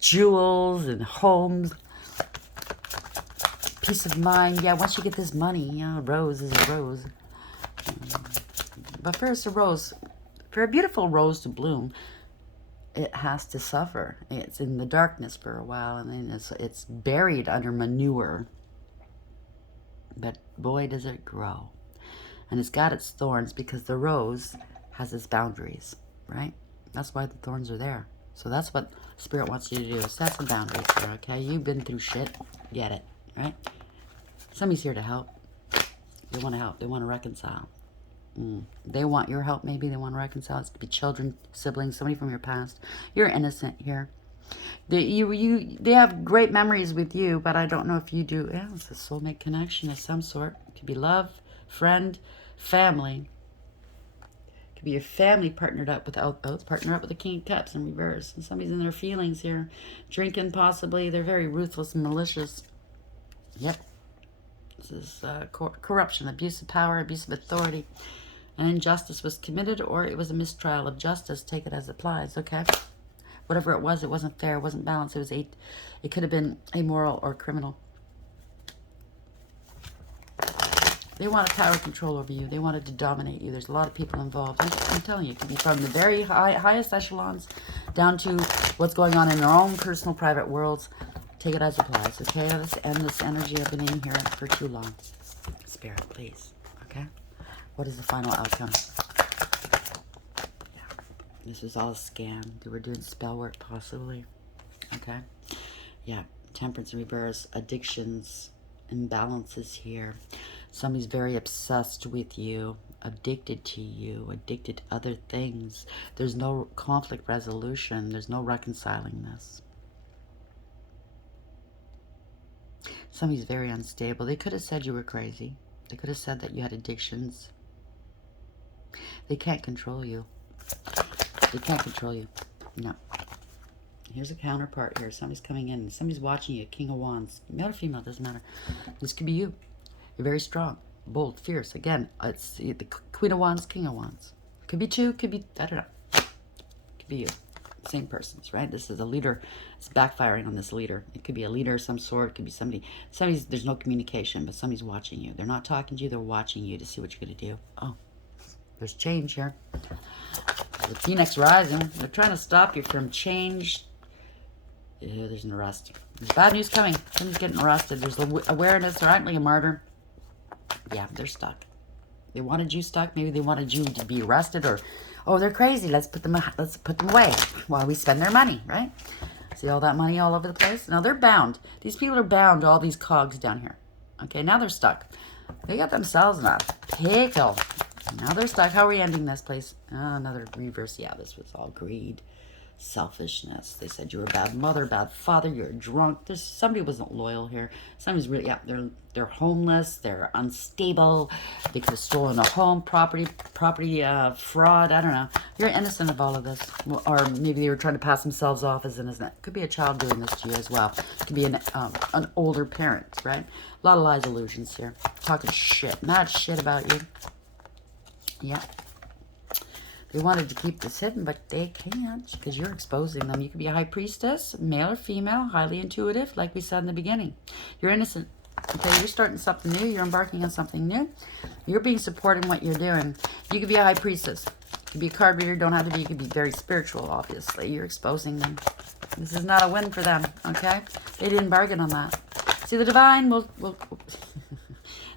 jewels and homes. Peace of mind. Yeah, once you get this money, yeah, a rose is a rose. But first, a rose, for a beautiful rose to bloom, it has to suffer. It's in the darkness for a while, and then it's buried under manure. But boy, does it grow. And it's got its thorns because the rose has its boundaries, right? That's why the thorns are there. So that's what Spirit wants you to do. Set some boundaries here, okay? You've been through shit. Get it, right? Somebody's here to help. They want to help. They want to reconcile. They want your help, maybe. They want to reconcile. It could be children, siblings, somebody from your past. You're innocent here. They have great memories with you, but I don't know if you do. Yeah, it's a soulmate connection of some sort. It could be love, friend, family. It could be your family partnered up with outposts, partner up with the King of Cups in reverse. And somebody's in their feelings here. Drinking, possibly. They're very ruthless and malicious. Yep. This is corruption, abuse of power, abuse of authority. An injustice was committed, or it was a mistrial of justice. Take it as it applies, okay? Whatever it wasn't fair, it wasn't balanced. It could have been amoral or criminal. They wanted power control over you. They wanted to dominate you. There's a lot of people involved. I'm telling you, it could be from the very highest echelons down to what's going on in their own personal, private worlds. Take it as it applies, okay? Let's end this energy. I've been in here for too long. Spirit, please, okay? What is the final outcome? Yeah. This is all a scam. They were doing spell work, possibly. Okay? Yeah. Temperance in reverse. Addictions. Imbalances here. Somebody's very obsessed with you. Addicted to you. Addicted to other things. There's no conflict resolution. There's no reconciling this. Somebody's very unstable. They could have said you were crazy. They could have said that you had addictions. They can't control you. They can't control you. No. Here's a counterpart here. Somebody's coming in. Somebody's watching you. King of Wands. Male or female, doesn't matter. This could be you. You're very strong. Bold. Fierce. Again, it's the Queen of Wands, King of Wands. Could be two. Could be, I don't know. Could be you. Same persons, right? This is a leader. It's backfiring on this leader. It could be a leader of some sort. It could be somebody's, there's no communication, but somebody's watching you. They're not talking to you. They're watching you to see what you're going to do. Oh. There's change here. The Phoenix rising. They're trying to stop you from change. Yeah, there's an arrest. There's bad news coming. Somebody's getting arrested. There's awareness. They're acting like a martyr. Yeah, they're stuck. They wanted you stuck. Maybe they wanted you to be arrested, or, oh, they're crazy. Let's put them away while we spend their money, right? See all that money all over the place? Now they're bound. These people are bound to all these cogs down here. Okay, now they're stuck. They got themselves in a pickle. Now they're stuck. How are we ending this, please? Another reverse. Yeah, this was all greed, selfishness. They said you were a bad mother, bad father. You're a drunk. Somebody wasn't loyal here. Somebody's really, yeah, they're homeless. They're unstable. They could have stolen a home, property fraud. I don't know. You're innocent of all of this, or maybe they were trying to pass themselves off as innocent. Could be a child doing this to you as well. Could be an older parent, right? A lot of lies, illusions here. Talking shit, mad shit about you. Yeah. They wanted to keep this hidden, but they can't because you're exposing them. You could be a high priestess, male or female, highly intuitive, like we said in the beginning. You're innocent. Okay, you're starting something new. You're embarking on something new. You're being supporting what you're doing. You could be a high priestess. You could be a card reader. Don't have to be. You could be very spiritual, obviously. You're exposing them. This is not a win for them, okay? They didn't bargain on that. See, the divine will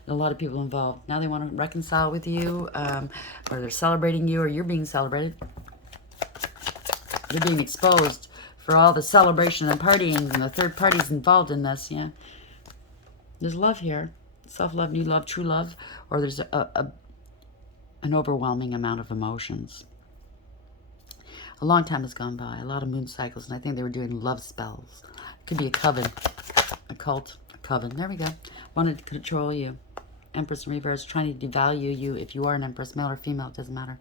a lot of people involved. Now they want to reconcile with you, or they're celebrating you, or you're being celebrated. You're being exposed for all the celebration and partying and the third parties involved in this, yeah. There's love here. Self-love, new love, true love, or there's an overwhelming amount of emotions. A long time has gone by, a lot of moon cycles, and I think they were doing love spells. It could be a coven, a cult, a coven. There we go. Wanted to control you. Empress in reverse, trying to devalue you. If you are an empress, male or female, it doesn't matter.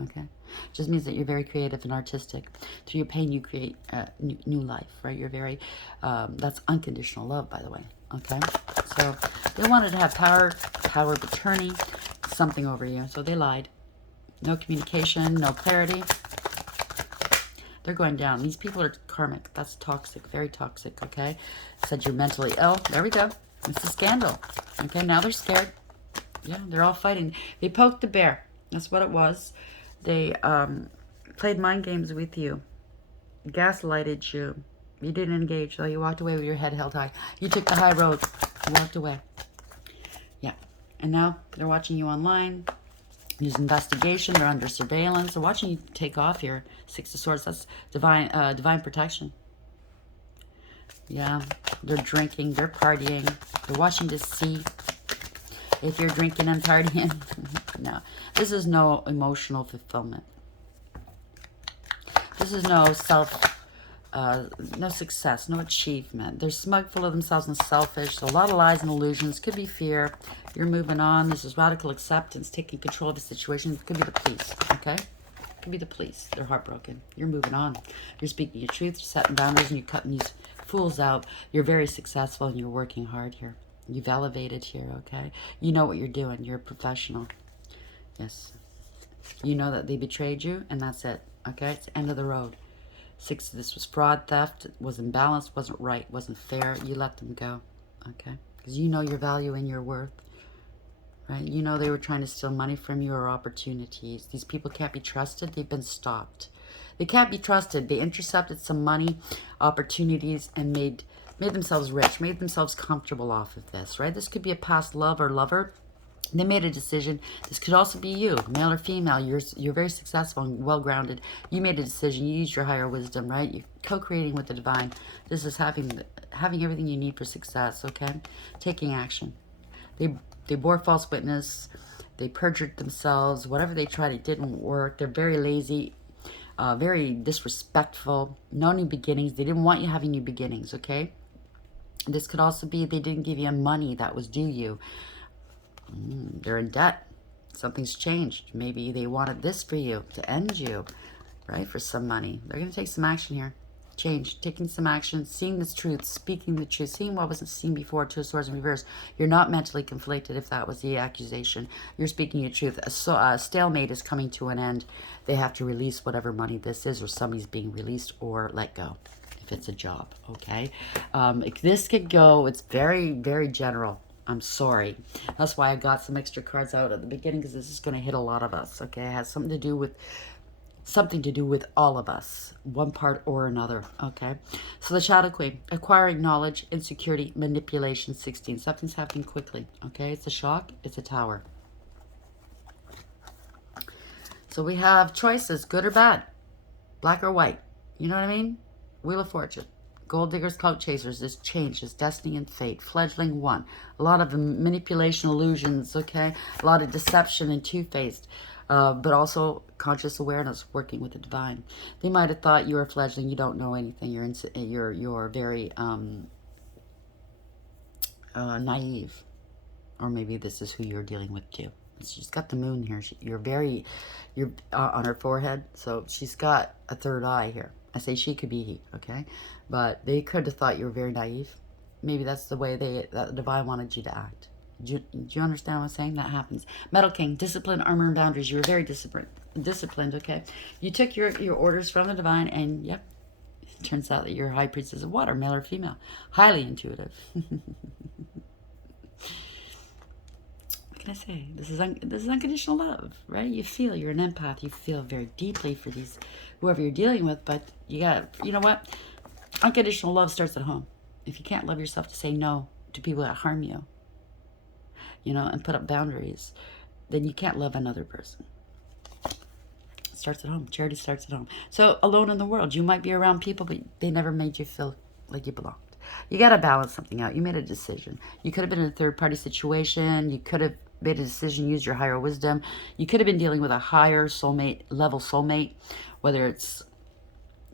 Okay? It just means that you're very creative and artistic. Through your pain, you create new life, right? You're very, that's unconditional love, by the way. Okay? So, they wanted to have power of attorney, something over you. So, they lied. No communication, no clarity. They're going down. These people are karmic. That's toxic, very toxic, okay? Said you're mentally ill. There we go. It's a scandal. Okay, now they're scared. Yeah, they're all fighting. They poked the bear. That's what it was. They played mind games with you. Gaslighted you. You didn't engage, so you walked away with your head held high. You took the high road. You walked away. Yeah. And now they're watching you online. There's investigation. They're under surveillance. They're watching you take off here. Six of Swords. That's divine protection. Yeah. They're drinking. They're partying. They're watching to see if you're drinking and partying. No. This is no emotional fulfillment. This is no no success, no achievement. They're smug, full of themselves, and selfish. So a lot of lies and illusions. Could be fear. You're moving on. This is radical acceptance, taking control of the situation. It could be the police, okay? It could be the police. They're heartbroken. You're moving on. You're speaking your truth. You're setting boundaries, and you're cutting these fools out. You're very successful, and you're working hard here. You've elevated here, okay? You know what you're doing. You're a professional. Yes. You know that they betrayed you, and that's it, okay? It's the end of the road. Six, this was fraud, theft, it was imbalanced, wasn't right, wasn't fair. You let them go, okay? Because you know your value and your worth, right? You know they were trying to steal money from you or opportunities. These people can't be trusted. They've been stopped. They can't be trusted. They intercepted some money, opportunities, and made themselves rich, made themselves comfortable off of this, right? This could be a past love or lover. They made a decision. This could also be you, male or female. You're very successful and well-grounded. You made a decision. You used your higher wisdom, right? You're co-creating with the divine. This is having everything you need for success, okay? Taking action. They bore false witness. They perjured themselves. Whatever they tried, it didn't work. They're very lazy, very disrespectful. No new beginnings. They didn't want you having new beginnings, okay? This could also be they didn't give you money that was due you. They're in debt. Something's changed. Maybe they wanted this for you, to end you, right? For some money. They're going to take some action here. Change. Taking some action. Seeing the truth. Speaking the truth. Seeing what wasn't seen before. Two of Swords in reverse. You're not mentally conflicted if that was the accusation. You're speaking your truth. A stalemate is coming to an end. They have to release whatever money this is, or somebody's being released or let go. If it's a job, okay? This could go, it's very, very general. I'm sorry. That's why I got some extra cards out at the beginning, because this is going to hit a lot of us, okay? It has something to do with all of us, one part or another, okay? So the Shadow Queen, acquiring knowledge, insecurity, manipulation, 16. Something's happening quickly, okay? It's a shock. It's a tower. So we have choices, good or bad, black or white. You know what I mean? Wheel of Fortune. Gold diggers, clout chasers, is change, is destiny and fate. Fledgling 1. A lot of manipulation, illusions, okay? A lot of deception and two-faced. But also conscious awareness, working with the divine. They might have thought you were a fledgling, you don't know anything. You're very naive. Or maybe this is who you're dealing with too. She's got the moon here. You're on her forehead. So she's got a third eye here. I say she, could be he, okay? But they could have thought you were very naive. Maybe that's the way that the divine wanted you to act. Do you understand what I'm saying? That happens. Metal King, discipline, armor, and boundaries. You were very disciplined, okay? You took your orders from the divine, and yep, it turns out that you're high priestess of water, male or female. Highly intuitive. What can I say? This is unconditional love, right? You feel, you're an empath. You feel very deeply for whoever you're dealing with, but you know what? Unconditional love starts at home. If you can't love yourself to say no to people that harm you, and put up boundaries, then you can't love another person. It starts at home. Charity starts at home. So alone in the world, you might be around people, but they never made you feel like you belonged. You got to balance something out. You made a decision. You could have been in a third-party situation. You could have made a decision, used your higher wisdom. You could have been dealing with a higher level soulmate, whether it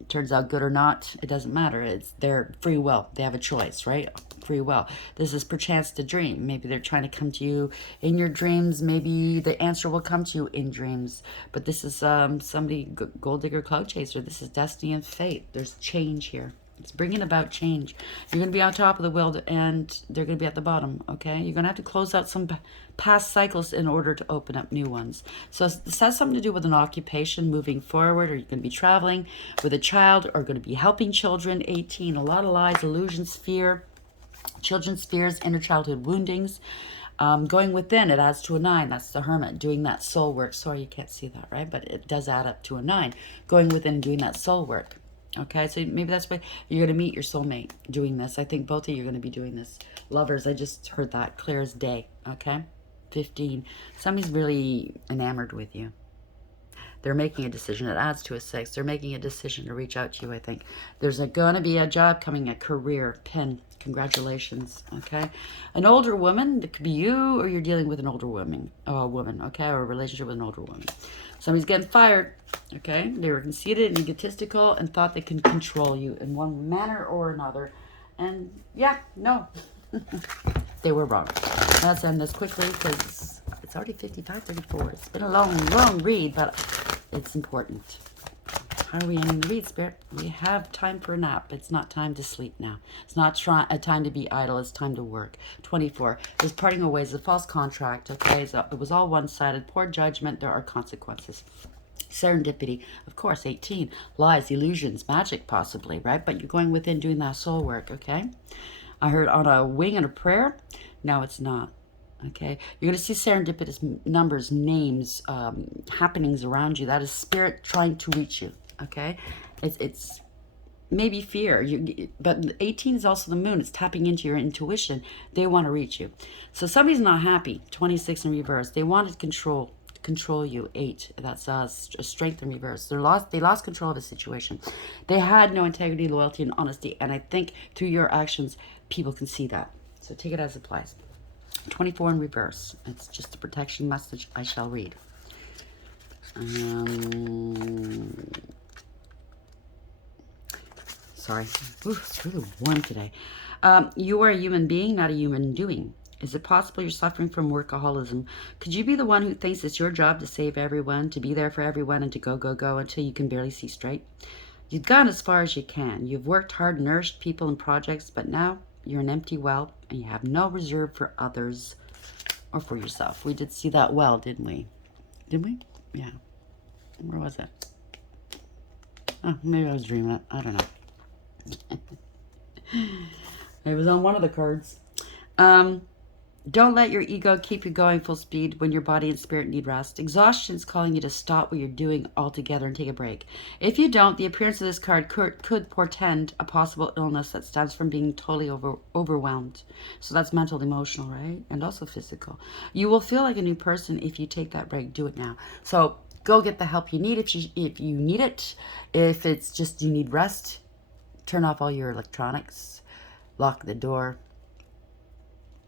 turns out good or not, it doesn't matter. It's their free will. They have a choice, right? Free will. This is perchance to dream. Maybe they're trying to come to you in your dreams. Maybe the answer will come to you in dreams. But this is somebody, gold digger, cloud chaser. This is destiny and fate. There's change here. It's bringing about change. You're going to be on top of the world, and they're going to be at the bottom, okay? You're going to have to close out some past cycles in order to open up new ones. So this has something to do with an occupation moving forward, or you're going to be traveling with a child, or going to be helping children. 18, a lot of lies, illusions, fear. Children's fears, inner childhood woundings. Going within, it adds to a 9. That's the hermit, doing that soul work. Sorry, you can't see that, right? But it does add up to a 9. Going within, doing that soul work. Okay, so maybe that's why you're going to meet your soulmate doing this. I think both of you are going to be doing this. Lovers, I just heard that clear as day. Okay, 15. Somebody's really enamored with you. They're making a decision. It adds to a 6. They're making a decision to reach out to you, I think. There's going to be a job coming, a career, pin. Congratulations, okay? An older woman, it could be you or you're dealing with an older woman, okay? Or a relationship with an older woman. Somebody's getting fired, okay? They were conceited and egotistical and thought they could control you in one manner or another. And yeah, no. They were wrong. Let's end this quickly because it's already 55:34. It's been a long read, but it's important. How are we ending the read, Spirit? We have time for a nap. It's not time to sleep now. It's not a time to be idle. It's time to work. 24. There's parting of ways. A false contract. Okay, so it was all one-sided. Poor judgment. There are consequences. Serendipity. Of course, 18. Lies, illusions, magic possibly, right? But you're going within doing that soul work, okay? I heard on a wing and a prayer. No, it's not. Okay, you're going to see serendipitous numbers, names, happenings around you. That is spirit trying to reach you. Okay, it's maybe fear. But 18 is also the moon. It's tapping into your intuition. They want to reach you. So somebody's not happy. 26 in reverse. They wanted control you. 8. That's strength in reverse. They lost control of the situation. They had no integrity, loyalty, and honesty. And I think through your actions, people can see that. So take it as it applies. 24 in reverse. It's just a protection message I shall read. Sorry. Ooh, it's really warm today. You are a human being, not a human doing. Is it possible you're suffering from workaholism? Could you be the one who thinks it's your job to save everyone, to be there for everyone, and to go until you can barely see straight? You've gone as far as you can. You've worked hard, nourished people and projects, but now you're an empty well, and you have no reserve for others or for yourself. We did see that well, didn't we? Didn't we? Yeah. Where was it? Oh, maybe I was dreaming it. I don't know. It was on one of the cards. Don't let your ego keep you going full speed when your body and spirit need rest. Exhaustion is calling you to stop what you're doing altogether and take a break. If you don't, the appearance of this card could portend a possible illness that stems from being totally overwhelmed. So that's mental, emotional, right? And also physical. You will feel like a new person if you take that break. Do it now. So go get the help you need if you need it. If it's just you need rest, turn off all your electronics, lock the door,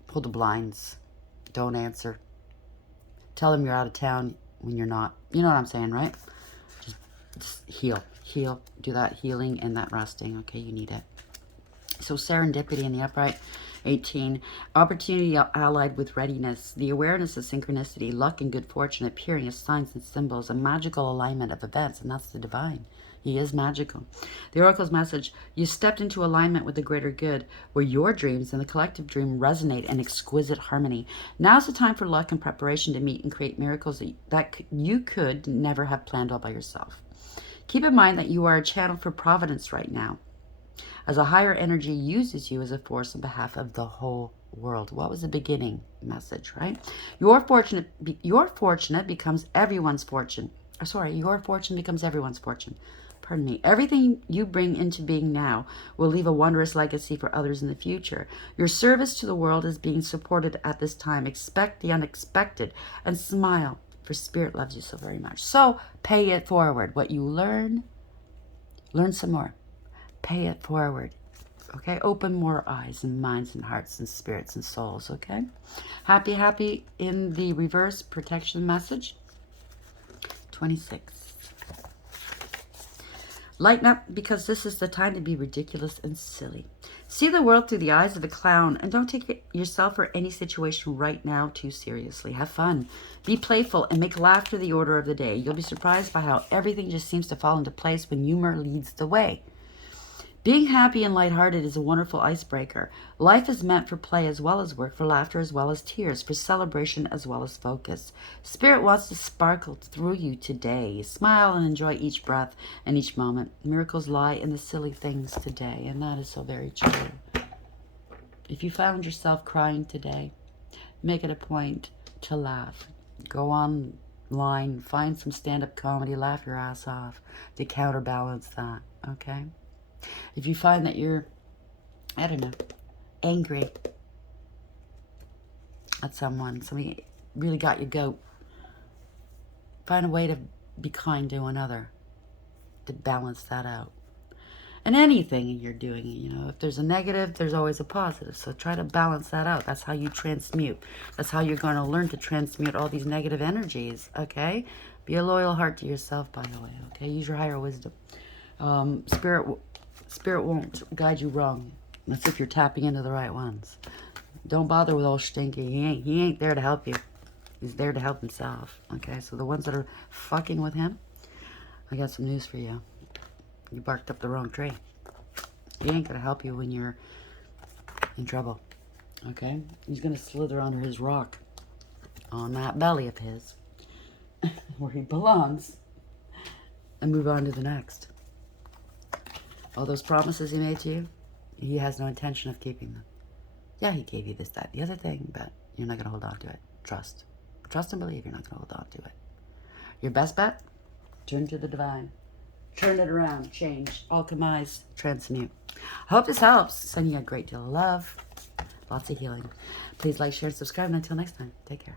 pull the blinds, don't answer. Tell them you're out of town when you're not. You know what I'm saying, right? Just heal. Do that healing and that resting. Okay, you need it. So serendipity in the upright. 18. Opportunity allied with readiness. The awareness of synchronicity, luck, and good fortune appearing as signs and symbols. A magical alignment of events, and that's the divine. He is magical. The oracle's message, you stepped into alignment with the greater good, where your dreams and the collective dream resonate in exquisite harmony. Now's the time for luck and preparation to meet and create miracles that you could never have planned all by yourself. Keep in mind that you are a channel for providence right now, as a higher energy uses you as a force on behalf of the whole world. What was the beginning message, right? Your fortune becomes everyone's fortune. Your fortune becomes everyone's fortune. Pardon me. Everything you bring into being now will leave a wondrous legacy for others in the future. Your service to the world is being supported at this time. Expect the unexpected and smile, for Spirit loves you so very much. So pay it forward. What you learn some more. Pay it forward. Okay? Open more eyes and minds and hearts and spirits and souls. Okay? Happy in the reverse protection message. 26. Lighten up, because this is the time to be ridiculous and silly. See the world through the eyes of a clown, and don't take yourself or any situation right now too seriously. Have fun. Be playful and make laughter the order of the day. You'll be surprised by how everything just seems to fall into place when humor leads the way. Being happy and lighthearted is a wonderful icebreaker. Life is meant for play as well as work, for laughter as well as tears, for celebration as well as focus. Spirit wants to sparkle through you today. Smile and enjoy each breath and each moment. Miracles lie in the silly things today, and that is so very true. If you found yourself crying today, make it a point to laugh. Go online, find some stand-up comedy, laugh your ass off to counterbalance that, okay? If you find that you're, I don't know, angry at someone, somebody really got your goat, find a way to be kind to another to balance that out. And anything you're doing, you know, if there's a negative, there's always a positive. So try to balance that out. That's how you transmute. That's how you're going to learn to transmute all these negative energies, okay? Be a loyal heart to yourself, by the way, okay? Use your higher wisdom. Spirit won't guide you wrong. That's if you're tapping into the right ones. Don't bother with old Stinky. He ain't there to help you. He's there to help himself, okay? So the ones that are fucking with him, I got some news for you. You barked up the wrong tree. He ain't gonna help you when you're in trouble, okay? He's gonna slither under his rock on that belly of his, where he belongs, and move on to the next. All those promises he made to you, he has no intention of keeping them. Yeah, he gave you this, that, the other thing, but you're not gonna hold on to it. Trust. Trust and believe you're not gonna hold on to it. Your best bet? Turn to the divine. Turn it around, change, alchemize, transmute. I hope this helps. Sending you a great deal of love. Lots of healing. Please like, share, and subscribe. And until next time, take care.